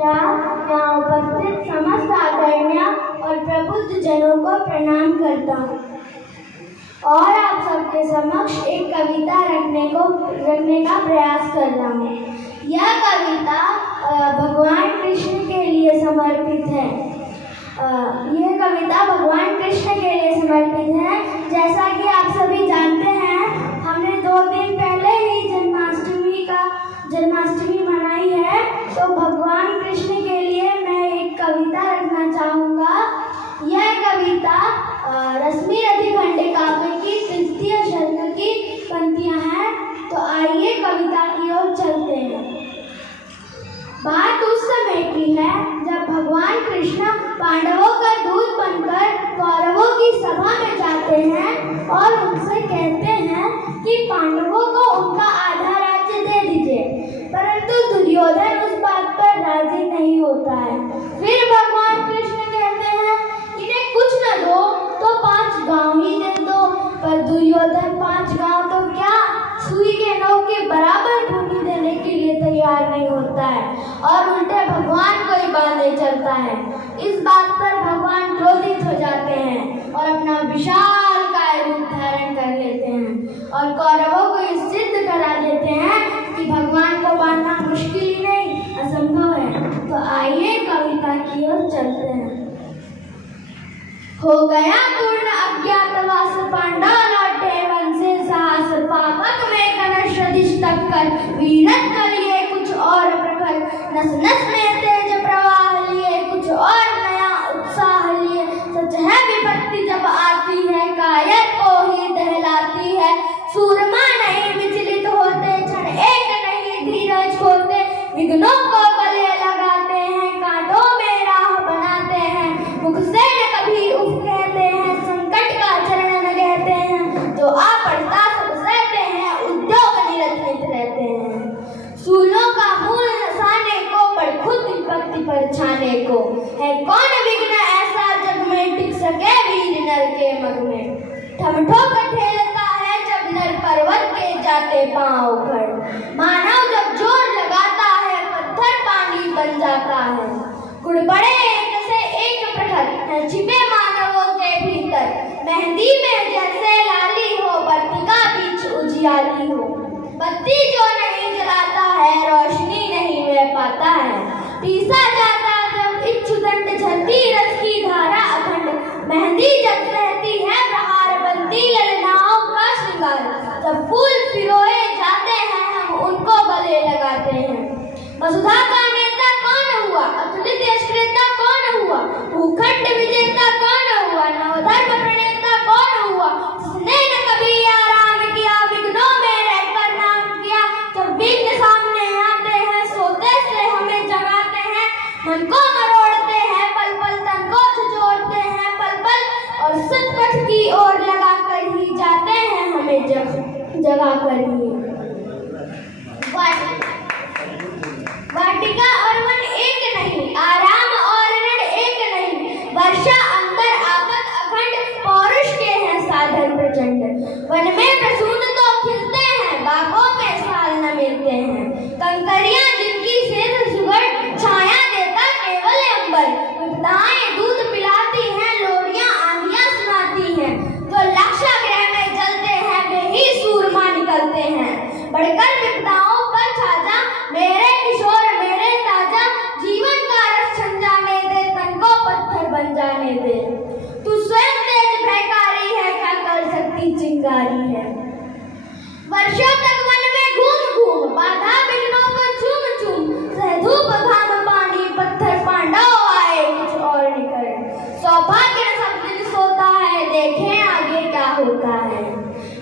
यहाँ उपस्थित समस्त आदरणीय और प्रबुद्ध जनों को प्रणाम करता हूँ और आप सबके समक्ष एक कविता रखने का प्रयास कर रहा हूँ। यह कविता भगवान कृष्ण के लिए समर्पित है। यह कविता भगवान कृष्ण के लिए समर्पित है। जैसा कि आप सभी जानते हैं, हमने 2 दिन पहले ही जन्माष्टमी मनाई है, तो भगवान कृष्ण के लिए मैं एक कविता रखना चाहूँगा। यह कविता रश्मि रथी खंडे काव्य की तृतीय सर्ग की पंक्तियाँ हैं। तो आइए कविता की ओर चलते हैं। बात उस समय की है जब भगवान कृष्ण पांडवों का दूत बनकर कौरवों की सभा में जाते हैं और उनसे कहते हैं कि पांडवों को उनका आधा राज्य दे दीजिए, परंतु दुर्योधन उस बात पर राजी नहीं होता है। फिर भगवान कृष्ण कहते हैं, इन्हें कुछ न दो तो 5 गांव ही दे दो, पर दुर्योधन 5 गांव तो क्या, सुई के नोक के बराबर भूमि देने के लिए तैयार नहीं होता है और उल्टे भगवान को ही बांधे चलता है। इस बात पर भगवान क्रोधित हो जाते हैं और अपना विशाल काय रूप धारण कर लेते हैं और कौरवों को यह सिद्ध करा देते हैं कि भगवान को बांधना मुश्किल ही नहीं, असंभव है। तो आइए कविता की ओर चलते हैं। हो गया पूर्ण अज्ञातवास, पांडव लौटे वन से साहस, पावक में कनश सदिश टक्कर, वीरत कर लिए कुछ और प्रखर, नस नस में तेज प्रवाह लिए कुछ और नया उत्साह लिए। सच है विपत्ति जब आती है, कायर को ही दहलाती है, सूरमा नहीं विचलित होते, क्षण एक नहीं धीरज खोते, विघ्नों को गले लगाते हैं, कांटों में राह बनाते हैं, मुख से न कभी उफ कहते हैं, संकट का चरण न कहते हैं, जो आ पड़ता सब सहते हैं, उद्योग निरत रहते हैं। सूलों का मूल नसाने को, पर खुद विपत्ति पर छाने को, है कौन विघ्न ऐसा जग में टिक सके वीर नर के मग में। ठमठोक ठेलता है जब नर पर्वत के जाते पांव उखड़, मानव जब जोर लगाता है पत्थर पानी बन जाता है। गुड़ बड़े एक से एक प्रखर है छिपे मानवों के भीतर, मेहंदी में जैसे लाली हो, बत्ती का बीच उजियाली हो। बत्ती जो नहीं जलाता है, रोशनी नहीं रह पाता है, पीसा जाता जब इच्छुदंड झलती रस की धारा अखंड, मेहंदी जब रहती है प्रहार बनती ललनाओं का श्रृंगार, जब फूल पिरोए जाते हैं हम उनको गले लगाते हैं। वसुधा का नेता कौन हुआ, अतुलित यशक्रेता कौन हुआ, भूखंड विजेता कौन हुआ, नवधर्म प्रणेता कौन हुआ, जिसने न कभी आराम किया, विघ्नों में रहकर नाम किया। जब विघ्न सामने आते हैं, सोते से हमें जगाते हैं, मन को मरोड़ते हैं पल पल, तन को झिझोड़ते हैं पल पल, और सचपथ की ओर लगा कर ही जाते हैं हमें जगा कर ही। वाटिका और वन एक नहीं, आराम और ऋण एक नहीं, वर्षा अंतर आपद अखंड, पौरुष के हैं साधन प्रचंड। वन में प्रसून तो खिलते हैं, बागों में साल न मिलते हैं, कंकरियां जिनकी सेज सुगड़, छाया देता केवल अंबर, विपदाएं दूध पिलाती हैं, लोरियां आंधियां सुनाती हैं, जो लक्षागृह में जलते हैं वे ही सूरमा निकलते हैं। बढ़कर विपदाओं पर छाजा मेरे किशोर मेरे ताजा, जीवन का रस छन जाने दे, तन को पत्थर बन जाने दे। तू स्वयं तेज भयकारी है, क्या कर सकती चिंगारी है। वर्षों तक वन में घूम घूम, बाधा विघ्नों को चूम चूम, सहधूप घाम पानी पत्थर, पांडव आए कुछ और निकल। सौभाग्य न सब दिन सोता है, देखें आगे क्या होता है।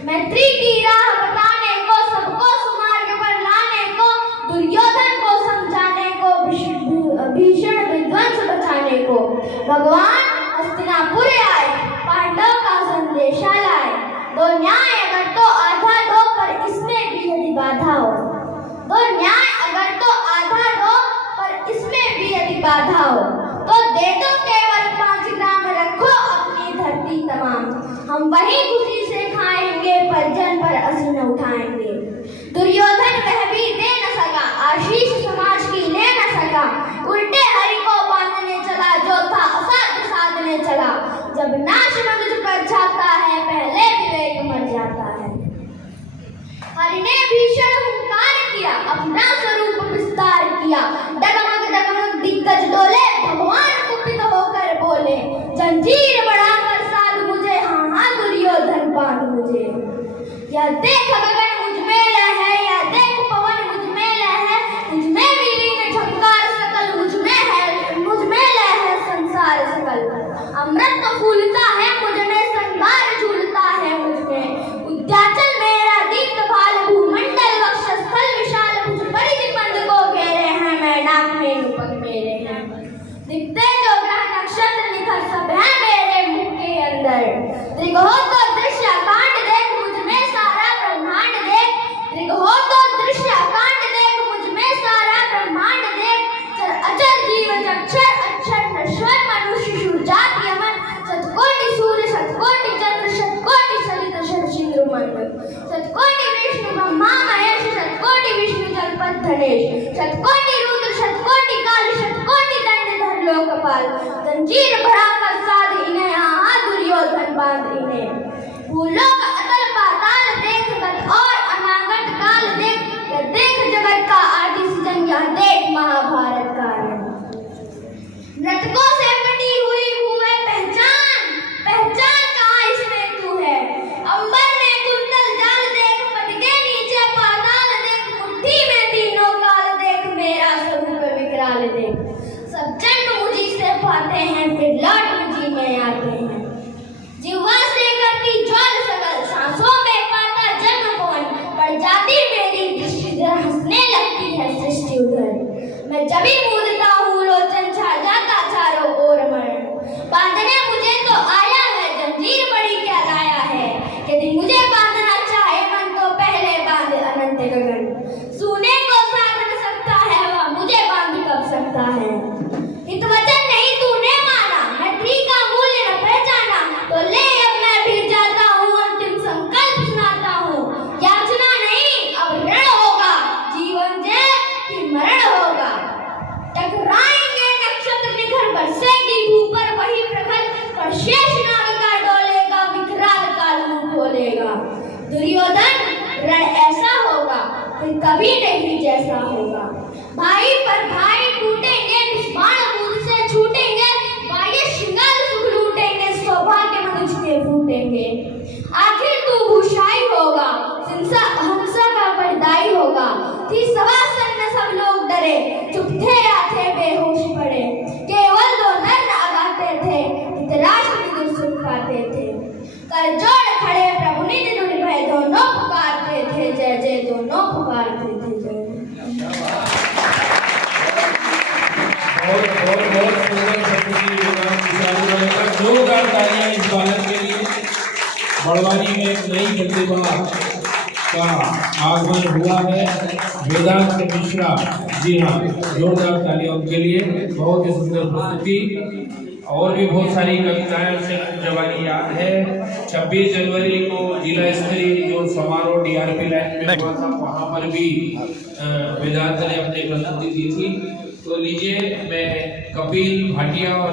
मैत्री की राह बताने को, सबको सुमार्ग पर लाने को, दुर्योधन को समझाने को, भीषण विध्वंस बचाने को, भगवान हस्तिनापुर आए, पांडव का संदेशा लाए। दो न्याय अगर तो आधा दो, पर इसमें भी यदि बाधा हो, दो न्याय अगर तो आधा दो, पर इसमें भी यदि बाधा हो, तो दे दो केवल 5 ग्राम, रखो अपनी धरती तमाम, हम वही खुशी से खाएंगे, परिजन पर असर न उठाएंगे। दुर्योधन वह भी दे न सका, आशीष समाज की ले न सका, उल्टे हरि को बांधने चला, जो था असाध्य साधने चला। जब नाश मनुज कर जाता है, पहले विवेक मर जाता है। हरि ने भीषण हुंकार किया, अपना स्वरूप विस्तार किया। डगमग दिग्गज डोले, भगवान कुपित होकर बोले, जंजीर बढ़ाकर साध मुझे, हाँ हाँ दुर्योधन बांध मुझे। यह देख गगन मुझ में लय है, यह देख पवन मुझ में लय है, मुझ में विलीन झंकार सकल, मुझ में लय है संसार सकल। अमृत फूलता है मुझ में, संभार झूलता है मुझ में। उद्याचल मेरा दीप्त भाल, भूमंडल वक्षस्थल विशाल, मुझ परिधि पंद को घेरे हैं, मैं नाक में रूपक मेरे हैं। दिखते जो ग्रह नक्षत्र निखर, सब है मेरे मुख के अंदर। त्रिगोतो दृश्य कांड देख, मुझ में सारा ब्रह्मांड देख। त्रिगोतो दृश्य कांड देख, मुझ में सारा ब्रह्मांड देख। अचर जीव अक्षर अक्षर, नश्वर मनुष्य शूर जात यमन। शतकोटि सूर्य शतकोटि चंद्र, शतकोटि सलित शतचंद्र मंडल। शतकोटि विष्णु ब्रह्मा महेश, शतकोटि विष्णु जलपथ धनेश। शतकोटि रुद्र शतकोटि काल, शतकोटि दंडधर लोकपाल। जंजीर बढ़ाकर साध इन्हें, हाँ दुर्योधन बांध इन्हें। भूलोक अतल पाताल देख, गत और अनागत काल देख। यह देख जगत का आदि सृजन, यह देख महाभारत का मृतकों से कटी हुई हूँ मैं, पहचान पहचान कहाँ इसमें तू है। अंबर में कुंतल जाल देख, पद के नीचे पाताल देख। मुट्ठी में तीनों काल देख, मेरा स्वरूप विकराल देख। सब जन्म मुझी से पाते हैं, फिर लौट मुझी में आते हैं। जिह्वा से करती ज्वाल सकल, सांसों में पाता जन्म पवन। पड़ जाती मेरी दृष्टि, जरा हंसने लगती है सृष्टि उधर। मैं जब भी मूंदता हूँ, लोचन छा जाता चारों ओर मरण। बांधने मुझे तो आया है, जंजीर बड़ी क्या लाया है। यदि मुझे बांधना चाहे मन, तो पहले बांध अनंत गगन। सूने को साध न सकता है, वह मुझे बांध कब सकता है। हित वचन नहीं तूने माना, मैत्री का मूल्य न पहचाना। तो ले अब मैं भी जाता हूँ, अंतिम संकल्प सुनाता हूँ। याचना नहीं अब ऋण होगा, जीवन जय कि मरण होगा। टकराएंगे नक्षत्र निखर, बरसेगी भू पर वही प्रखर। पर शेष नाविका डोलेगा, विकराल काल मुंह खोलेगा। दुर्योधन रण ऐसा होगा, फिर कभी नहीं जैसा होगा। भाई पर भाई टूटेंगे, निष्बाण बूंद से छूटेंगे। बाह्य श्रृंगार सुख लूटेंगे, सौभाग्य मनुष्य के फूटेंगे। आखिर तू भूषाई होगा, हंसा का परिदाई होगा। थी सवा सन्न सब लोग डरे, चुप थे या थे बेहोश पड़े। केवल दो नर आगाते थे, धृतराष्ट्र विदुर सुन पाते थे। कर जोड़ खड़े प्रभु निज निर्भय, दोनों पुकारते थे जय जय, दोनों पुकारते थे जय। बहुत सुंदर जोरदार तालियां इस बालक के लिए। बड़वानी में एक नई प्रतिभा का आगमन हुआ है, वेदांत मिश्रा। जी हाँ, जोरदार तालियां उनके लिए। बहुत ही सुंदर प्रस्तुति। और भी बहुत सारी कविताएं उसे जवानी याद है। 26 जनवरी को जिला स्तरीय जो समारोह DRP लाइन में हुआ था, वहाँ पर भी वेदांत ने अपनी प्रस्तुति दी थी। तो लीजिए, मैं कपिल भाटिया और